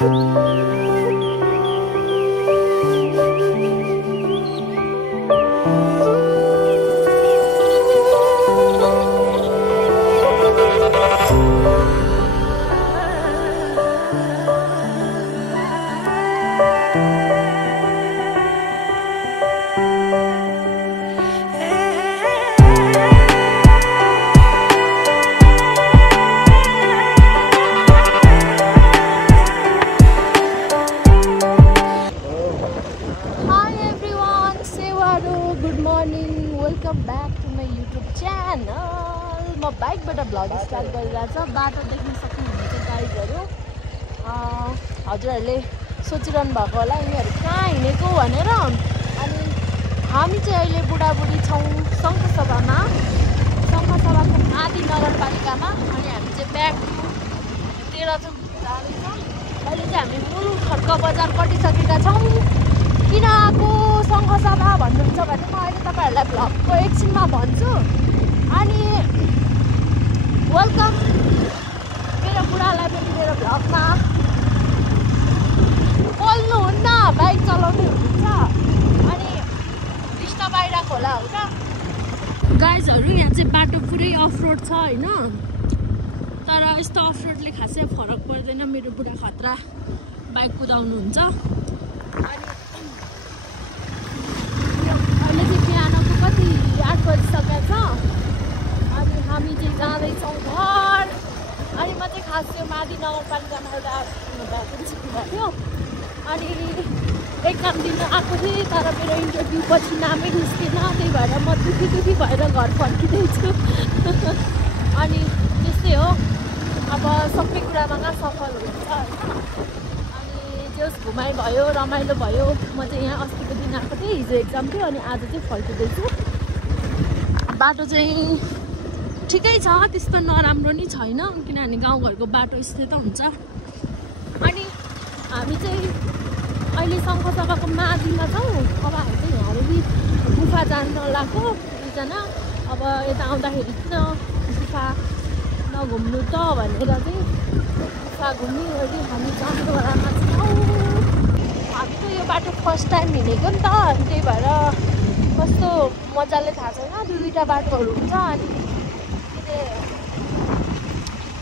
Welcome back to my YouTube channel. म बाइकबाट vlog start गरिरहेको छ। बाटो देख्न सक्नुहुन्छ गाइजहरू। हजुरहरूले सोचिरहनु भएको होला यिनीहरू कहाँ हिँडेको भनेर। अनि हामी चाहिँ अहिले बुढाबुढी छौँ सङ्घसभामा, सङ्घसभाको आदि नगरपालिकामा। अनि हामी चाहिँ ब्याक तेह्र जाँदैछौँ। अहिले चाहिँ हामी मूल खड्क बजार कटिसकेका छौँ। किन आएको सङ्घसभा भन्नुहुन्छ भने म अहिले तपाईँहरूलाई भ्लगको एकछिनमा भन्छु। अनि वेलकम मेरो बुढालाई पनि मेरो भ्लगमा। बोल्नुहुन्न, बाइक चलाउनु हुन्छ अनि डिस्टर्ब आइरहेको होला हो र गाइजहरू। यहाँ चाहिँ बाटो पुरै अफरोड छ होइन, तर यस्तो अफरोडले खासै फरक पर्दैन। मेरो बुढा खतरा बाइक कुदाउनुहुन्छ। अनि अहिले चाहिँ बिहानको कति 8 बजिसकेको छ। अनि हामी चाहिँ जाँदैछौँ घर। अनि म चाहिँ खास त्यो माथि नगरपालिकामा एउटा भ्याकेन्सी खुला थियो, अनि एक्जाम दिन आएको थिएँ। तर मेरो इन्टरभ्यू पछि नामै निस्केन, त्यही भएर म दुखी भएर घर फर्किँदैछु। अनि त्यस्तै हो, अब सबै कुरामा कहाँ सफल हुन्छ होइन। अनि जस घुमाइ भयो, रमाइलो भयो। म चाहिँ यहाँ अस्तिको दिन आएको थिएँ, हिजो एक्जाम थियो, अनि आज चाहिँ फर्किँदैछु। बाटो चाहिँ ठिकै छ, त्यस्तो नराम्रो नि छैन, किनभने गाउँघरको बाटो यस्तै त हुन्छ। अनि हामी चाहिँ अहिले सङ्घसभाको माथिमा छौँ। अब हामी चाहिँ यहाँदेखि गुफा जान लागेको दुईजना। अब यता आउँदाखेरि किन गुफा नघुम्नु त भनेर चाहिँ गुफा घुमिवरि हामी चन्द्रभागामा छौँ। हामी त यो बाटो फर्स्ट टाइम हिँडेको नि त, अनि त्यही भएर कस्तो मजाले थाहा छैन। दुईवटा बाटोहरू हुन्छ। अनि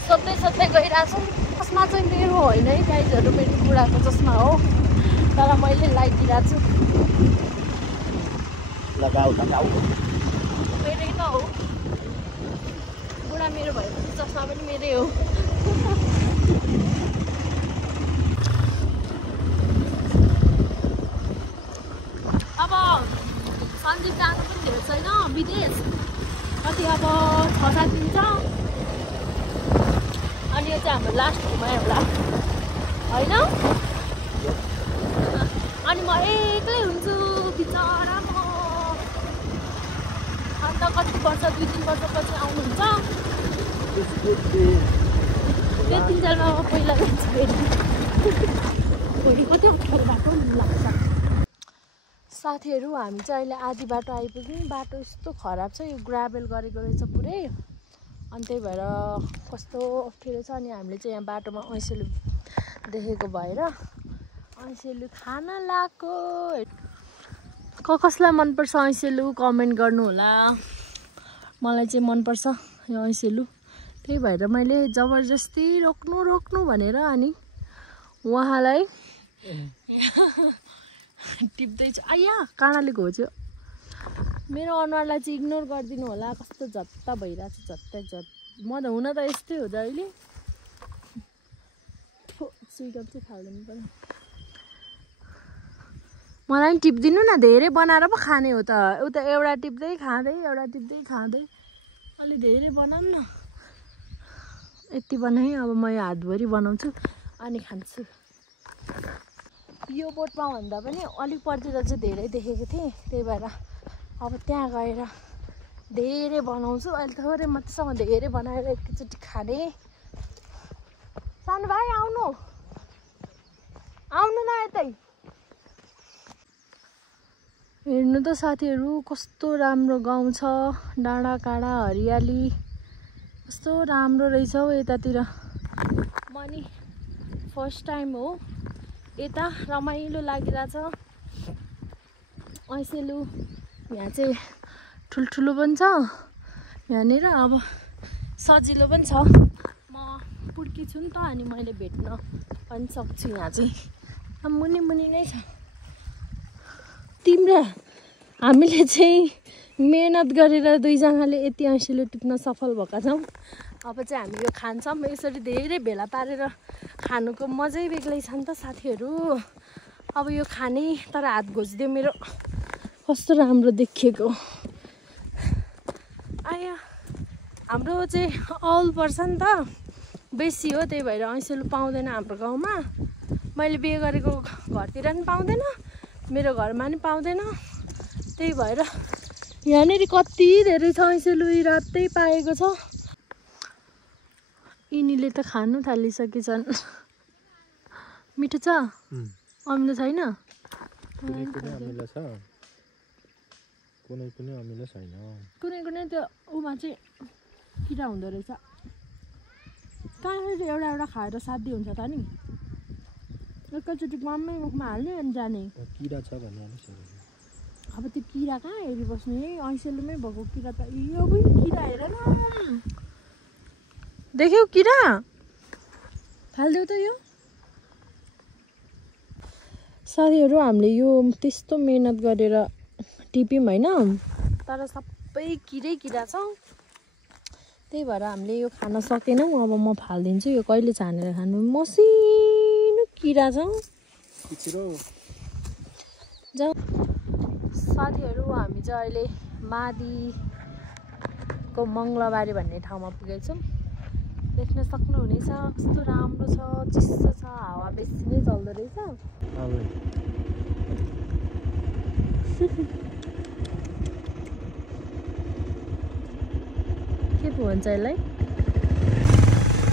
सोध्दै गइरहेको छौँ। चस्मा चाहिँ मेरो होइन है गाइजहरू, मेरो बुढाको चस्मा हो, तर मैले लगाइदिरहेको छु। मेरै त हो, बुढा मेरो भएपछि चस्मा पनि मेरै हो। अब सन्जीव जानु पनि धेरै छैन विदेश, कति अब 6-7 दिन छ। अनि यो चाहिँ हाम्रो लास्ट घुमाइ होला होइन। अनि म एक्लै हुन्छु बिचरा म। अन्त कति वर्ष 2-3 वर्षपछि आउनुहुन्छ, त्यतिन्जेलमा म पहिला जान्छु फेरि। भोलि कति अप्ठ्यारो बाटो लाग्छ। साथीहरू हामी चाहिँ अहिले आधी बाटो आइपुग्यौँ। बाटो यस्तो खराब छ, यो ग्राभेल गरेको रहेछ पुरै, अनि त्यही भएर कस्तो अप्ठ्यारो छ। अनि हामीले चाहिँ यहाँ बाटोमा ऐसेलु देखेको भएर ऐसेलु खान लगाएको। कसलाई मनपर्छ ऐसेलु कमेन्ट गर्नु होला। मलाई चाहिँ मनपर्छ यो ऐसेलु, त्यही भएर मैले जबरजस्ती रोक्नु भनेर अनि उहाँलाई टिप्दैछु। आया काँडाले घोच्यो। मेरो अनुहारलाई चाहिँ इग्नोर गरिदिनु होला, कस्तो झट्टा भइरहेको छ। म त हुन त यस्तै हो जहिले। स्विटअप चाहिँ खाल्दैन पर्यो। मलाई पनि टिप्दिनु न, धेरै बनाएर पो खाने हो त। उता एउटा टिप्दै खाँदै अलि धेरै बनाऊँ न। यति बनाएँ, अब म यो हातभरि बनाउँछु अनि खान्छु। यो बोटमा भन्दा पनि अलिक पर्तिर चाहिँ धेरै देखेको थिएँ, त्यही भएर अब त्यहाँ गएर धेरै बनाउँछु। अहिले थोरै मात्रैसँग धेरै बनाएर एकैचोटि खाने। सानो भाइ आउनु न यतै। हेर्नु त साथीहरू कस्तो राम्रो गाउँ छ, डाँडा काँडा हरियाली कस्तो राम्रो रहेछ हौ यतातिर। म नि फर्स्ट टाइम हो यता रमाइलो लागिरहेछ ऐसेलु यहाँ चाहिँ ठुल्ठुलो पनि छ यहाँनिर अब सजिलो पनि छ म पुड्की छु नि त अनि मैले भेट्न पनि सक्छु यहाँ चाहिँ अब मुनि मुनि नै छ तिम्रो हामीले चाहिँ मेहनत गरेर दुईजनाले यति ऐसेलु टिप्न सफल भएका छौँ अब चाहिँ हामी यो खान्छौँ यसरी धेरै भेला पारेर खानुको मजै बेग्लै छ नि त साथीहरू अब यो खाने तर हात घोचिदियो मेरो कस्तो राम्रो देखिएको आया हाम्रो चाहिँ औल पर्छ नि त बेसी हो त्यही भएर ऐसेलु पाउँदैन हाम्रो गाउँमा मैले बिहे गरेको घरतिर पनि पाउँदैन मेरो घरमा पनि पाउँदैन त्यही भएर यहाँनिर कति धेरै छ ऐसेलु रातै पाएको छ यिनीले त खानु थालिसकेछन् मिठो छ अमिलो छैन कुनै कुनै त्यो उमा चाहिँ किरा हुँदो रहेछ कहाँनिर एउटा एउटा खाएर साध्य हुन्छ त नि एकैचोटि मम्मी मुखमा हाल्ने अनि जाने किरा छ भने अब त्यो किरा कहाँ हेरिबस्ने है ऐसेलुमै भएको किरा त यो पनि किरा हेर न देख्यौ किरा फालिदेऊ त यो साथीहरू हामीले यो त्यस्तो मेहनत गरेर टिप्यौँ होइन तर सबै किरा छ त्यही भएर हामीले यो खान सकेनौँ अब म फालिदिन्छु यो कहिले छानेर खानु मसिनो किरा छ जाउँ साथीहरू हामी चाहिँ अहिले मादीको मङ्गलबारी भन्ने ठाउँमा पुगेको छौँ देख्न सक्नुहुनेछ कस्तो राम्रो छ चिसो छ हावा बेसी नै चल्दो रहेछ के पो भन्छ यसलाई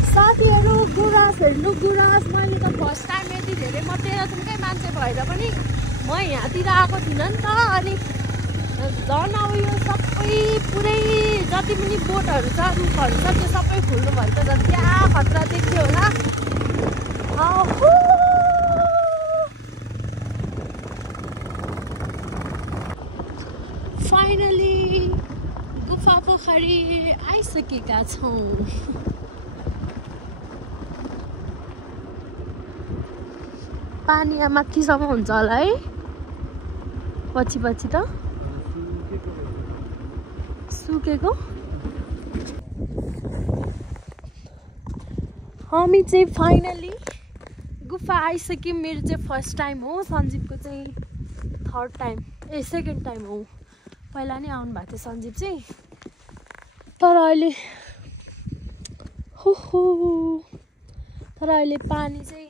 साथीहरू गुराँस हेर्नु गुराँस मैले त फर्स्ट टाइम यति धेरै म तेह्रथुमकै मान्छे भएर पनि म यहाँतिर आएको थिइनँ नि त अनि झन् अब यो सबै पुरै जति पनि बोटहरू छ रुखहरू छ त्यो सबै खुल्नु भयो त झन् क्या खतरा देख्थ्यो होला फाइनली गुफा पोखरी आइसकेका छौँ पानी यहाँ माथिसम्म हुन्छ होला है पछि त सुकेको हामी चाहिँ फाइनली गुफा आइसक्यौँ मेरो चाहिँ फर्स्ट टाइम हो सञ्जीवको चाहिँ थर्ड टाइम सेकेन्ड टाइम हो पहिला नै आउनु भएको थियो सञ्जीव चाहिँ तर अहिले पानी चाहिँ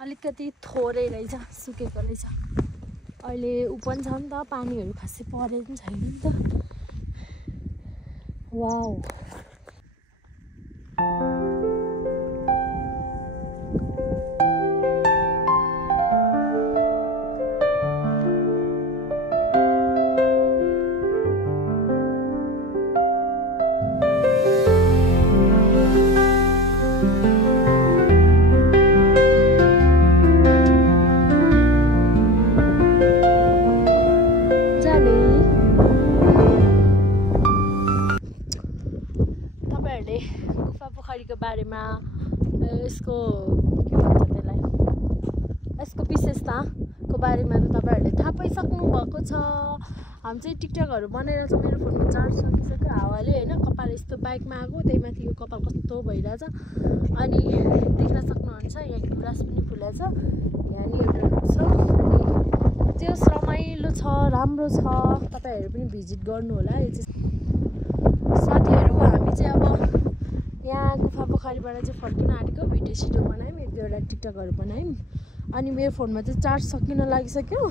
अलिकति थोरै रहेछ सुकेको रहेछ अहिले ऊ पनि छ नि त पानीहरू खासै परेको पनि छैन नि त वाउ बारेमा यसको के भन्छ त्यसलाई यसको विशेषताको बारेमा त तपाईँहरूले थाहा पाइसक्नु भएको छ हामी चाहिँ टिकटकहरू बनाएर चाहिँ मेरो फोनमा चार्ज सकिसक्यो हावाले होइन कपाल यस्तो बाइकमा आएको त्यही माथि यो कपाल कस्तो भइरहेछ अनि देख्न सक्नुहुन्छ यहाँ गुराँस पनि फुलेको छ यहाँनिर एउटा रुख छ अनि त्यो रमाइलो छ राम्रो छ तपाईँहरू पनि भिजिट गर्नु होला यो चाहिँ साथीहरू हामी चाहिँ अब यहाँ गुफा पोखरीबाट चाहिँ फर्किन आँटेको भिडियो सिडियो बनायौँ एक दुईवटा टिकटकहरू बनायौँ अनि मेरो फोनमा चाहिँ चार्ज सकिन लागिसक्यो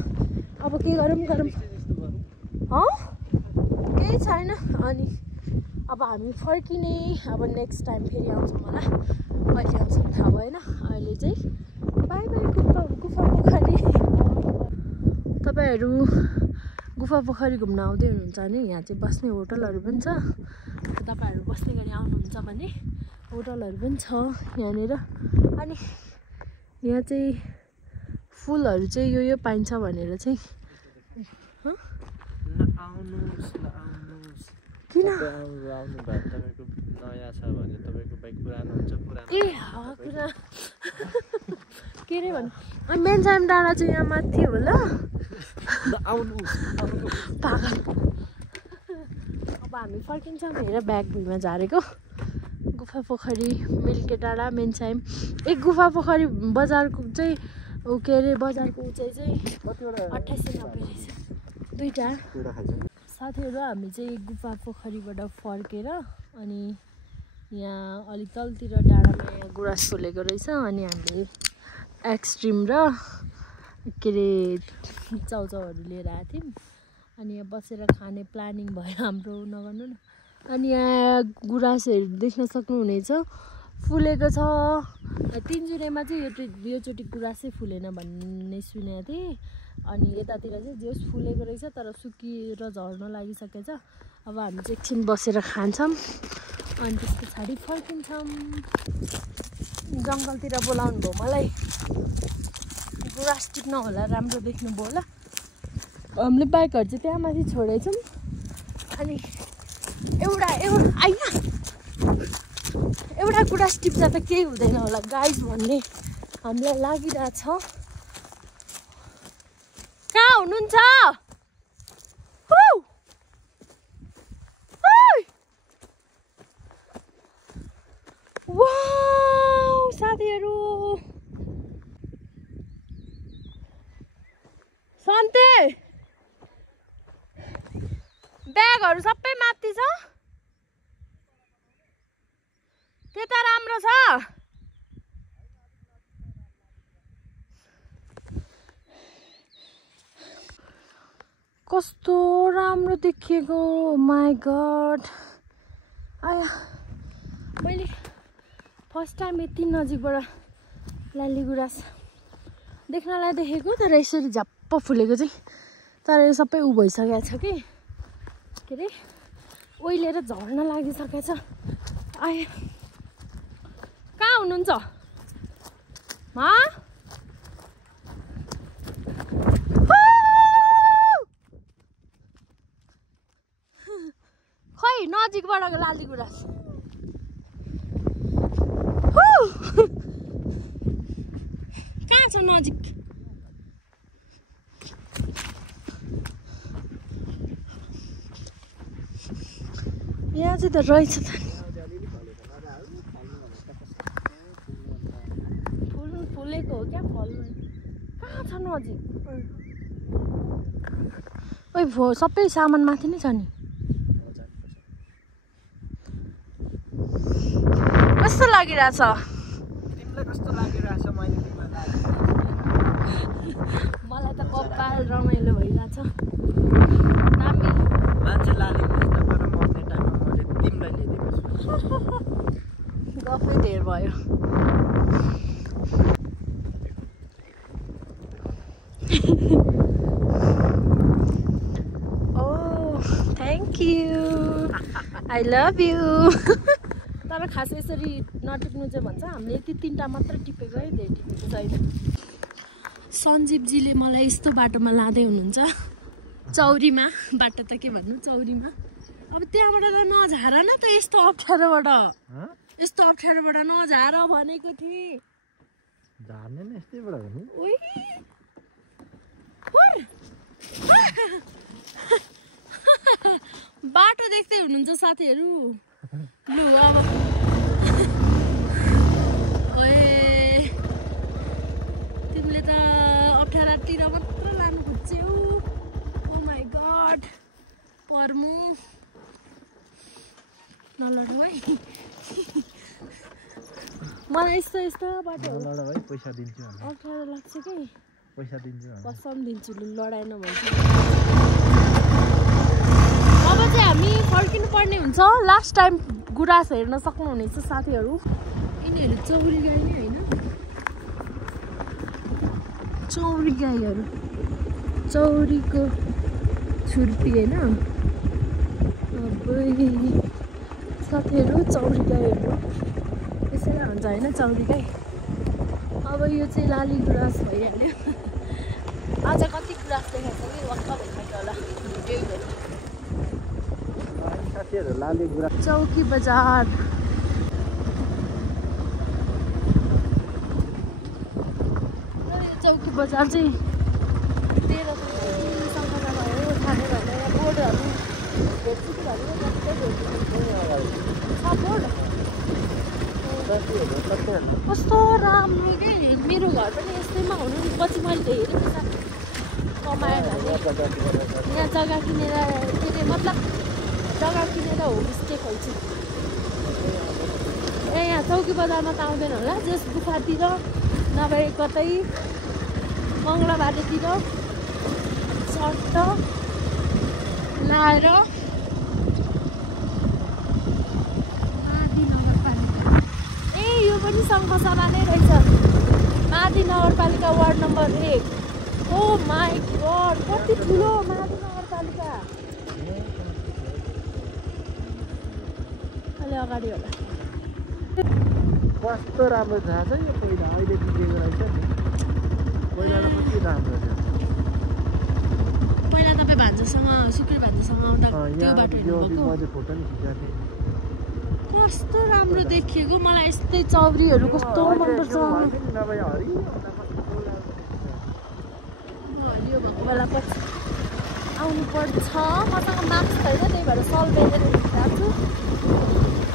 अब के गरौँ केही छैन अनि अब हामी फर्किने अब नेक्स्ट टाइम फेरि आउँछौँ होला कहिले आउँछौँ थाहा भएन अहिले चाहिँ बाई बाई गुफा पोखरी तपाईँहरू गुफा पोखरी घुम्न आउँदै हुनुहुन्छ भने यहाँ चाहिँ बस्ने होटलहरू पनि छ तपाईँहरू बस्ने गरी आउनुहुन्छ भने होटलहरू पनि छ यहाँनिर अनि यहाँ चाहिँ फुलहरू चाहिँ यो पाइन्छ भनेर चाहिँ किन नयाँ छ भने तपाईँको बाइक पुरानो हुन्छ पुरानो ए कुरा के अरे भन्नु अनि मेन्जाम डाँडा चाहिँ यहाँ माथि होला पागल अब हामी फर्किन्छौँ हेर ब्याग भुइँमा झारेको गुफा पोखरी मिल्के डाँडा मेन्साइम एक गुफा पोखरी बजारको चाहिँ के अरे बजारको उचाइ चाहिँ 2890 रहेछ दुईटा साथीहरू हामी चाहिँ गुफा पोखरीबाट फर्केर अनि यहाँ अलिक तलतिर डाँडामा यहाँ गुराँस फुलेको रहेछ अनि हामीले एक्सट्रिम र के अरे चाउचाउहरू लिएर आएको थियौँ अनि यहाँ बसेर खाने प्लानिङ भयो हाम्रो नगर्नु न अनि यहाँ गुराँसहरू देख्न सक्नुहुनेछ फुलेको छ तिनजुरेमा चाहिँ योचोटि गुराँसै फुलेन भन्ने सुनेको थिएँ अनि यतातिर चाहिँ जोस फुलेको रहेछ तर सुकिएर झर्न लागिसकेछ अब हामी चाहिँ एकछिन बसेर खान्छौँ अनि त्यस पछाडि फर्किन्छौँ जङ्गलतिर बोलाउनु भयो मलाई गुराँस टिप्न होला राम्रो देख्नुभयो होला हामीले बाइकहरू चाहिँ त्यहाँ माथि छोडेछौँ अनि एउटा गुराँस टिप्दा त केही हुँदैन होला गाइज भन्ने हामीलाई लागिरहेछ कहाँ हुनुहुन्छ वाउ साथीहरू सन्ते ब्यागहरू सबै माथि छ त्यता राम्रो छ कस्तो राम्रो देखिएको माई गड आया मैले फर्स्ट टाइम यति नजिकबाट लाली गुराँस देख्नलाई देखेको तर यसरी झप्प फुलेको चाहिँ तर यो सबै उ भइसकेको छ कि के अरे ओइलेर झर्न लागिसकेको छ आया कहाँ हुनुहुन्छ मा खै नजिकबाट लाली गुराँस कहाँ छ नजिक यहाँ चाहिँ त रहेछ त फुलेको हो क्या फल कहाँ छ नजिक ओइ सबै सामान माथि नै छ नि कस्तो लागिरहेछ मलाई त कपाल रमाइलो भइरहेछ दामी मान्छे लाली गुराँस मर्ने टाइममा मैले तिमीलाई ल्याइदिएको छु गफै धेर भयो thank you I love you तर खास यसरी नटिप्नु चाहिँ भन्छ हामीले यति 3टा मात्र टिपेको है धेरै टिपेको छैन सञ्जीवजीले मलाई यस्तो बाटोमा लाँदै हुनुहुन्छ चौरीमा बाटो त के भन्नु चौरीमा अब त्यहाँबाट त नझार न त यस्तो अप्ठ्यारोबाट नझार भनेको थिएँ झार्ने नि यस्तैबाट हो नि ओइ बाटो देख्दै हुनुहुन्छ साथीहरू लु अब ओए तिमीले त अप्ठ्यारातिर मात्र लानु खोज्छौ ओ माई गड पर्मु नलडौ है मलाई यस्तो बाटोहरू भाइ पैसा दिन्छु अप्ठ्यारो लाग्छ कि पैसा दिन्छु कसम दिन्छु लु लडाएन भन्छ अब चाहिँ हामी फर्किनु पर्ने हुन्छ लास्ट टाइम गुराँस हेर्न सक्नुहुनेछ साथीहरू यिनीहरू चौरी गाई नै होइन चौरी गाईहरू चौरीको छुर्पी होइन साथीहरू चौरी गाईहरू त्यसैलाई हुन्छ होइन चौरी गाई अब यो चाहिँ लाली गुराँस भइहाल्यो आज कति गुराँस देखाएको छ कि वाक्क भइसक्यो होला भिडियो साथीहरु लाली गुराँस चौकी बजार चौकी बजार चाहिँ 13 सङ्ख्यामा भयो थाहा भएन यहाँ बोर्डहरू भेट्छु कि भन्यो जस्तै भेट्छु कस्तो राम्रो के मेरो घर पनि यस्तैमा हुनु नि पछि मैले हेरेँ नि कमाएर यहाँ जग्गा किनेर के अरे मतलब जग्गा किनेर होमस्टे खोल्छु ए यहाँ चौकी बजारमा त आउँदैन होला जस गुफातिर नभए कतै मङ्गलबारेतिर सर्ट लाएर माथि नगरपालिका ए यो पनि सङ्घसभा नै रहेछ माथि नगरपालिका ward number 1 oh my god कति ठुलो माथि नगरपालिका अलि अगाडि होला कस्तो राम्रो थाहा छ यो पहिला अहिले बिग्रेको रहेछ नि पहिला त कति राम्रो थियो पहिला तपाईँ भान्जोसँग सुक्रे भान्जोसँग आउँदा त्यो बाटो हिँड्नुभएको मैले फोटो नि खिचेको थिएँ कस्तो राम्रो देखिएको मलाई यस्तै चौरीहरू कस्तो मनपर्छ नभए हरियो हरियो भएको बेला पछि आउनु पर्छ मसँग मास्क छैन त्यही भएर सल बेचेर हिँडिरहेको छु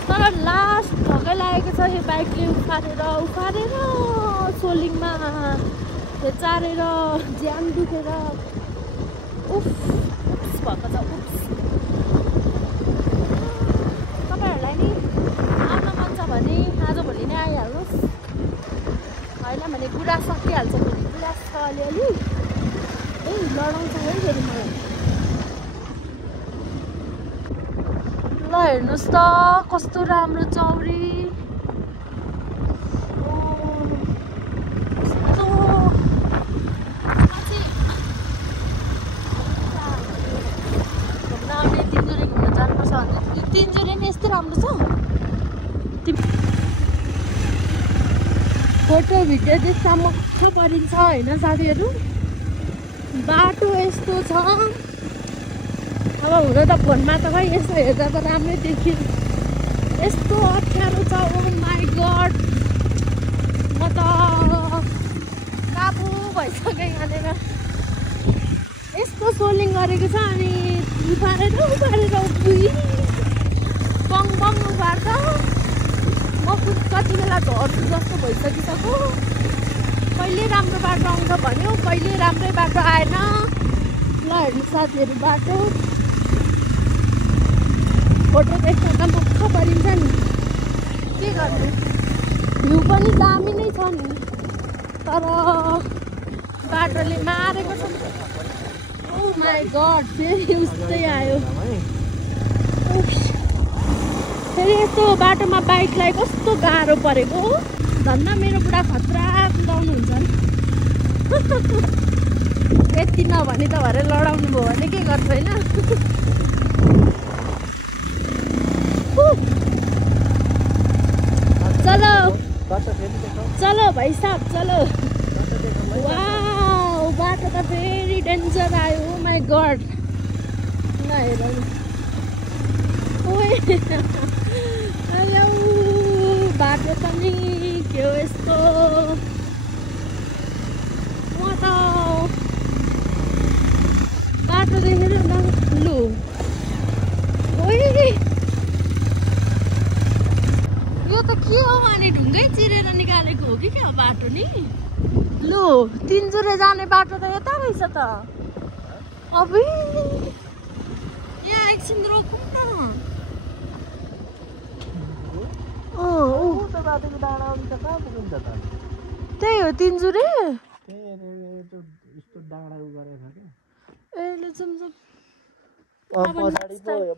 तर लास्ट ढकै लागेको छ यो बाइकले उफारेर सोलिङमा चारेर ज्यान दुखेर उफ भएको छ उफ तपाईँहरूलाई नि आउन मन छ भने आजभोलि नै आइहाल्नुहोस् होइन भने गुराँस सकिहाल्छ फेरि गुराँस छ अलिअलि ए लडाउँछ है फेरि मलाई ल हेर्नुहोस् त कस्तो राम्रो चौरी तिनजुरे नि यस्तो राम्रो छ फोटो भिडियो देख्दा मक्ख परिन्छ होइन साथीहरू बाटो यस्तो छ अब हुन त फोनमा त खै यसो हेर्दा त राम्रै देखियो यस्तो अप्ठ्यारो छ ओ माई गड म त काबु भइसकेँ यहाँनिर यस्तो सोलिङ गरेको छ अनि उफारेर बङ बङ उफार्छ म कति बेला झर्छु जस्तो भइसकिसक्यो कहिले राम्रो बाटो आउँछ भन्यो कहिले राम्रै बाटो आएन ल हेर्नु साथीहरू बाटो फोटो देख्दा त मक्ख परिन्छ नि के गर्नु भ्यू पनि दामी नै छ नि तर बाटोले मारेको छ ओ माई गड फेरि उस्तै आयो फेरि यस्तो बाटोमा बाइकलाई कस्तो गाह्रो परेको धन्दा मेरो बुढा खतरा कुदाउनुहुन्छ नि यति नभने त भरे लडाउनु भयो भने के गर्छ होइन चलो चलो भाइ साहब चलो वाउ बाटो त फेरि डेन्जर आयो ओ माई गड ल हेर हेलो बाटो पनि के हो यस्तो म त बाटो देखेर लु यो त के हो अनि ढुङ्गै चिरेर निकालेको हो कि क्या बाटो नि लु तिनजुरे जाने बाटो त यता रहेछ त अब यहाँ एकछिन रोकौँ न त्यही हो तिनजुरे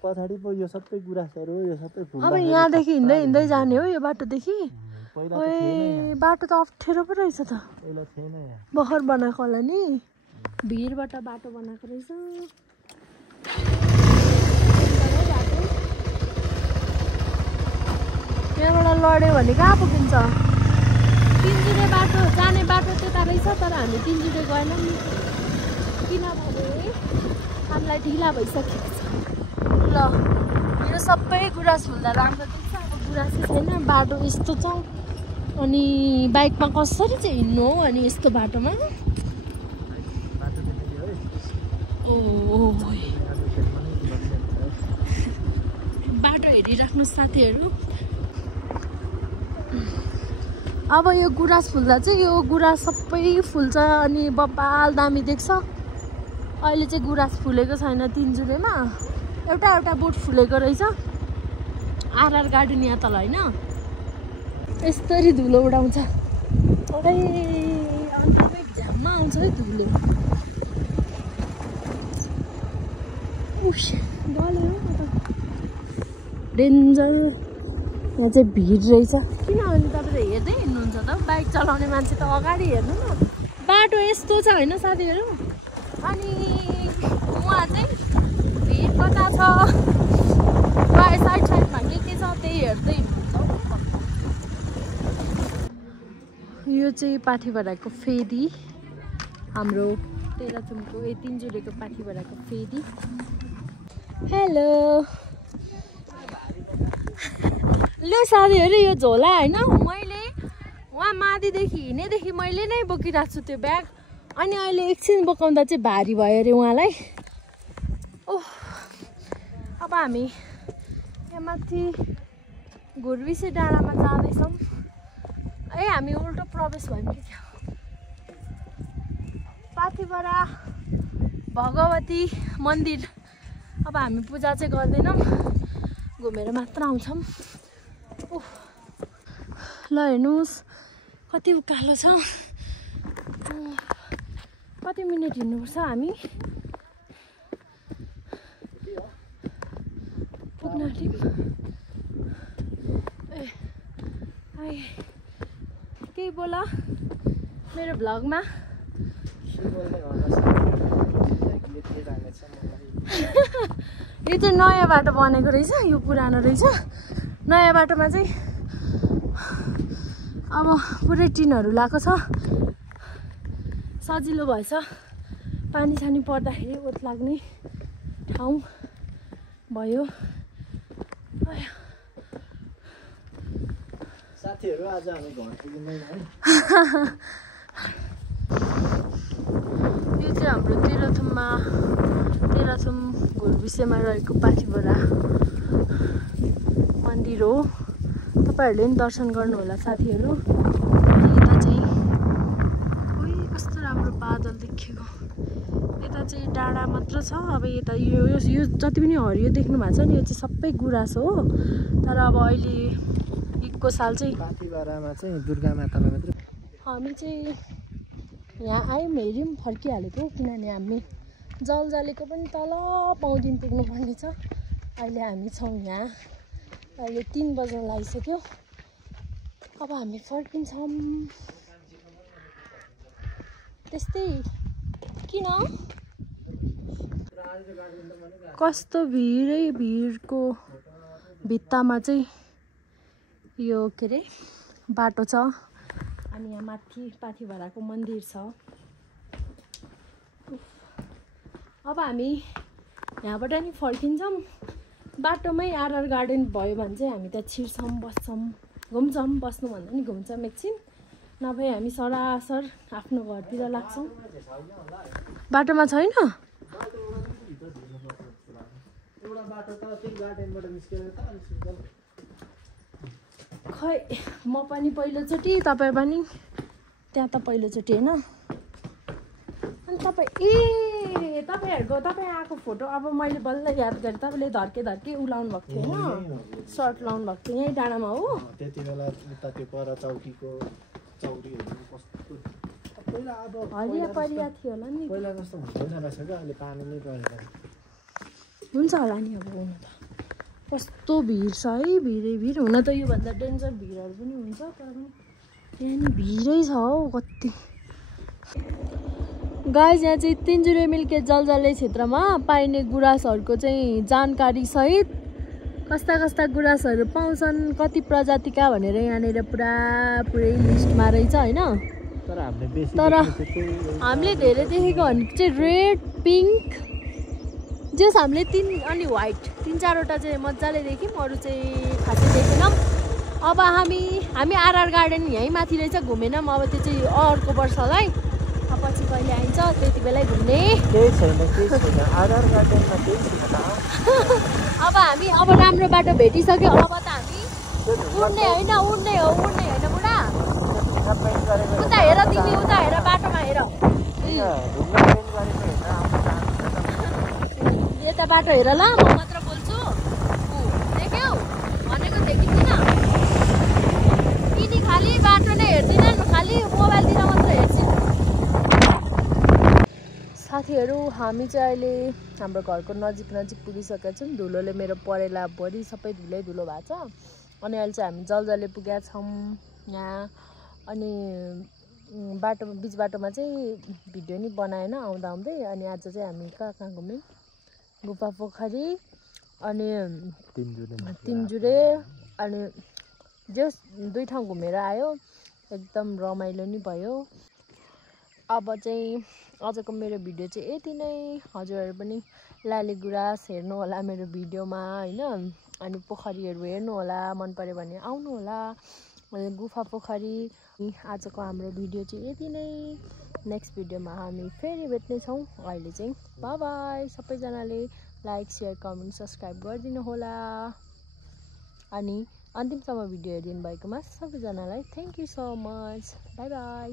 पछाडि पो यो सबै गुराँसहरू यो सबै फुल अब यहाँदेखि हिँड्दै हिँड्दै जाने हो यो बाटोदेखि बाटो त अप्ठ्यारो पो रहेछ त भर्खर बनाएको होला नि भिरबाट बाटो बनाएको रहेछ यहाँबाट लड्यो भने कहाँ पुगिन्छ तिनजुरे बाटो जाने बाटो त्यता रहेछ तर हामी तिनजुरे गएनौँ नि किनभने हामीलाई ढिला भइसकेको छ। ल यो सबै गुराँस फुल्दा राम्रो देख्छ। अब गुराँसै छैन, बाटो यस्तो छ अनि बाइकमा कसरी चाहिँ हिँड्नु हो अनि यस्तो बाटोमा। बाटो हेरिराख्नु साथीहरू। अब यो गुराँस फुल्दा चाहिँ यो गुराँस सबै फुल्छ अनि बब्बाल दामी देख्छ। अहिले चाहिँ गुराँस फुलेको छैन तिनजुरेमा, एउटा एउटा बोट फुलेको रहेछ। आरआर गार्डन यहाँ तल होइन, यस्तरी धुलो उडाउँछ। अरे अन्त झ्याममा आउँछ है धुलो। डेन्जर। यहाँ चाहिँ भिड रहेछ किनभने तपाईँ हेर्दै हिँड्नुहुन्छ त, बाइक चलाउने मान्छे त अगाडि हेर्नु न। बाटो यस्तो छ होइन साथीहरू। अनि उहाँ चाहिँ भिड कता छ, साइड साइडमा के छ त्यही हेर्दै हिँड्नुहुन्छ। यो चाहिँ पाठीभराको फेदी, हाम्रो तेह्रथुमको तिनजुरेको पाठीभराको फेदी। हेलो ल साथीहरू, यो झोला होइन मैले उहाँ माथिदेखि हिँडेदेखि मैले नै बोकिरहेको छु त्यो ब्याग। अनि अहिले एकछिन बोकाउँदा चाहिँ भारी भयो अरे उहाँलाई। ओह अब हामी यहाँ माथि घुर्विसे डाँडामा जाँदैछौँ। ए हामी उल्टो प्रवेश भयौँ कि क्या। पाठीभरा भगवती मन्दिर अब हामी पूजा चाहिँ गर्दैनौँ, घुमेर मात्र आउँछौँ। ओह ल हेर्नुहोस् कति उकालो छ। कति मिनट हिँड्नुपर्छ हामी पुग्न आँट्यौँ। ए आइ केही बोल मेरो भ्लगमा। यो चाहिँ नयाँ बाटो बनेको रहेछ, यो पुरानो रहेछ। नयाँ बाटोमा चाहिँ अब पुरै टिनहरू लगाएको छ, सजिलो भएछ। पानी सानी पर्दाखेरि ओत लाग्ने ठाउँ भयो। साथीहरू आज हामी घर पुगिँदैन है। यो चाहिँ हाम्रो तेह्रथुम घुर्विसेमा रहेको पाठीभरा मन्दिर हो। तपाईँहरूले पनि दर्शन गर्नुहोला साथीहरू। यता चाहिँ कस्तो राम्रो बादल देखेको। यता चाहिँ डाँडा मात्र छ। अब यता यो जति पनि हरियो देख्नु भएको छ नि, यो चाहिँ सबै गुराँस हो। तर अब अहिले एकको साल चाहिँ पाठीभरामा चाहिँ दुर्गा मातालाई मात्र हामी चाहिँ यहाँ आयौँ, हेऱ्यौँ, फर्किहालेको। किनभने हामी जल जलेको पनि तल पाउँदिन पुग्नुपर्ने छ। अहिले हामी छौँ यहाँ, अहिले 3 बज्न लागिसक्यो। अब हामी फर्किन्छौँ। त्यस्तै किन कस्तो भिडै भिडको भित्तामा चाहिँ यो के अरे बाटो छ। अनि यहाँ माथि पाठीभराको मन्दिर छ। अब हामी यहाँबाट नि फर्किन्छौँ। बाटोमै आरआर गार्डन भयो भने चाहिँ हामी त्यहाँ छिर्छौँ, बस्छौँ, घुम्छौँ। बस्नु भन्दा नि घुम्छौँ एकछिन, नभए हामी सरासर आफ्नो घरतिर लाग्छौँ। बाटोमा छैन खै। म पनि पहिलोचोटि, तपाईँ पनि त्यहाँ त पहिलोचोटि होइन। अनि तपाईँ आएको फोटो अब मैले बल्ल याद गरेँ। तपाईँले धर्के उलाउनु भएको थियो होइन, सर्ट लाउनु भएको थियो यहीँ डाँडामा हो। त्यति बेला उता त्यो पर चौकीको चौरीहरू कस्तो हरिया परिया थियो होला नि। पहिला जस्तो हुँदैन रहेछ क्या, अहिले पानी नै परेको हुन्छ होला नि। अब हुनु त कस्तो भिड छ है, भिडै भिड। हुन त योभन्दा डेन्जर भिडहरू पनि हुन्छ, तर पनि यहाँ नि भिडै छ हौ कति। गाइज यहाँ चाहिँ तिनजुरे मिल्के जलजले क्षेत्रमा पाइने गुराँसहरूको चाहिँ जानकारी सहित कस्ता कस्ता गुराँसहरू पाउँछन्, कति प्रजातिका भनेर यहाँनिर पुरै लिस्टमा रहेछ होइन। तर हामीले बेसी तर देखेको चाहिँ एउटा हामीले धेरै देखेको भनेको चाहिँ रेड, पिङ्क, जस हामीले अनि व्हाइट 3-4वटा चाहिँ मजाले देख्यौँ, अरू चाहिँ खासै देखेनौँ। अब हामी आरआर गार्डन यहीँ माथि रहेछ घुमेनौँ। अब त्यो चाहिँ अर्को वर्षलाई पछि कहिले आइन्छ त्यति बेलै घुम्ने। केही छैन आधार गार्डनमा केही छैन त। अब राम्रो बाटो भेटिसक्यो। अब त हामी उड्ने होइन बुढा। उता हेर तिमी, उता हेर, बाटोमा हेर, यता बाटो हेर ल, म मात्र बोल्छु। देख्यौ भनेको देखिँदैन, यिनी खालि बाटो नै हेर्दिनन्, खालि मोबाइलतिर मात्र हेर्छन्। साथीहरू हामी चाहिँ अहिले हाम्रो घरको नजिक पुगिसकेका छौँ। धुलोले मेरो परेलाभरि सबै धुलो भएको छ। अनि अहिले चाहिँ हामी जलजले पुगेका छौँ यहाँ। अनि बिच बाटोमा चाहिँ भिडियो नि बनाएन आउँदै। अनि आज चाहिँ हामी कहाँ घुम्यौँ, गुफा पोखरी अनि तिनजुरे अनि जस 2 ठाउँ घुमेर आयो। एकदम रमाइलो नि भयो। अब चाहिँ आजको मेरो भिडियो चाहिँ यति नै। हजुरहरू पनि लाली गुराँस हेर्नु होला मेरो भिडियोमा होइन। अनि पोखरीहरू हेर्नु होला, मन पर्यो भने आउनु होला गुफा पोखरी। आजको हाम्रो भिडियो चाहिँ यति नै। नेक्स्ट भिडियोमा हामी फेरि भेट्नेछौँ। अहिले चाहिँ बाई बाई। सबैजनाले लाइक, सेयर, कमेन्ट, सब्सक्राइब गरिदिनु होला। अनि अन्तिमसम्म भिडियो हेरिदिनु भएकोमा सबैजनालाई thank you so much. By by.